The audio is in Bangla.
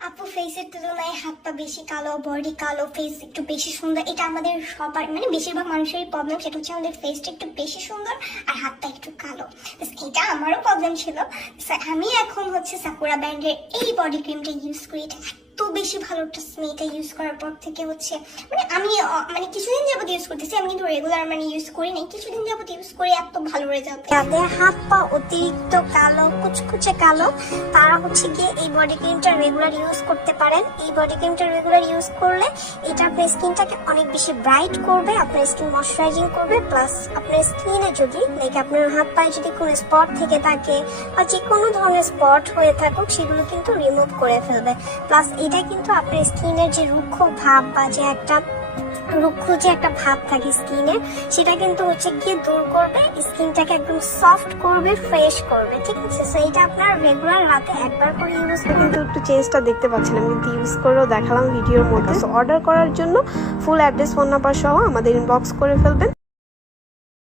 আপু ফেসের তুলনায় হাত পা বেশি কালো, বডি কালো, ফেস একটু বেশি সুন্দর। এটা আমাদের সবার মানে বেশিরভাগ মানুষেরই প্রবলেম, সেটা হচ্ছে আমাদের ফেসটা একটু বেশি সুন্দর আর হাতটা একটু কালো। এটা আমারও প্রবলেম ছিল। আমি এখন হচ্ছে সাকুরা ব্র্যান্ডের এই বডি ক্রিমটা ইউজ করি। এটা এত বেশি ভালো ট্রাস্ট মি। এটা ইউজ করার পর থেকে হচ্ছে মানে আমি মানে কিছুদিন যাবত ইউজ করতেছি, আমি কিন্তু রেগুলার মানে ইউজ করি নাই, কিছুদিন যাবত ইউজ করে এত ভালো রেজাল্ট। যাদের হাত পা অতিরিক্ত কালো, কুচকুচে কালো, তারা হচ্ছে গিয়ে এই বডি ক্রিমটা রেগুলার ইউজ করতে পারেন। এই বডি ক্রিমটা রেগুলার ইউজ করলে এটা আপনার স্কিনটাকে অনেক বেশি ব্রাইট করবে, আপনার স্কিন ময়শ্চারাইজিং করবে, প্লাস আপনার স্কিনে যদি লাইক আপনার হাত পায়ে যদি কোনো স্পট থেকে থাকে বা যে কোনো ধরনের স্পট হয়ে থাকুক সেগুলো কিন্তু রিমুভ করে ফেলবে। প্লাস এটা কিন্তু আপনার স্কিনের যে রুক্ষ ভাব বা যে একটা ভাব থাকে স্কিনে, সেটা কিন্তু হচ্ছে গিয়ে দূর করবে, স্কিনটাকে একদম সফট করবে, ফ্রেশ করবে। ঠিক আছে, সো এটা আপনার রেগুলার রাতে একবার করে ইউজ করুন। কিন্তু একটু চেঞ্জটা দেখতে পাচ্ছিলাম, কিন্তু ইউজ করেও দেখালাম ভিডিওর মধ্যে। সো অর্ডার করার জন্য ফুল অ্যাড্রেস, ফোন নাম্বার সহ আমাদের ইনবক্স করে ফেলবেন।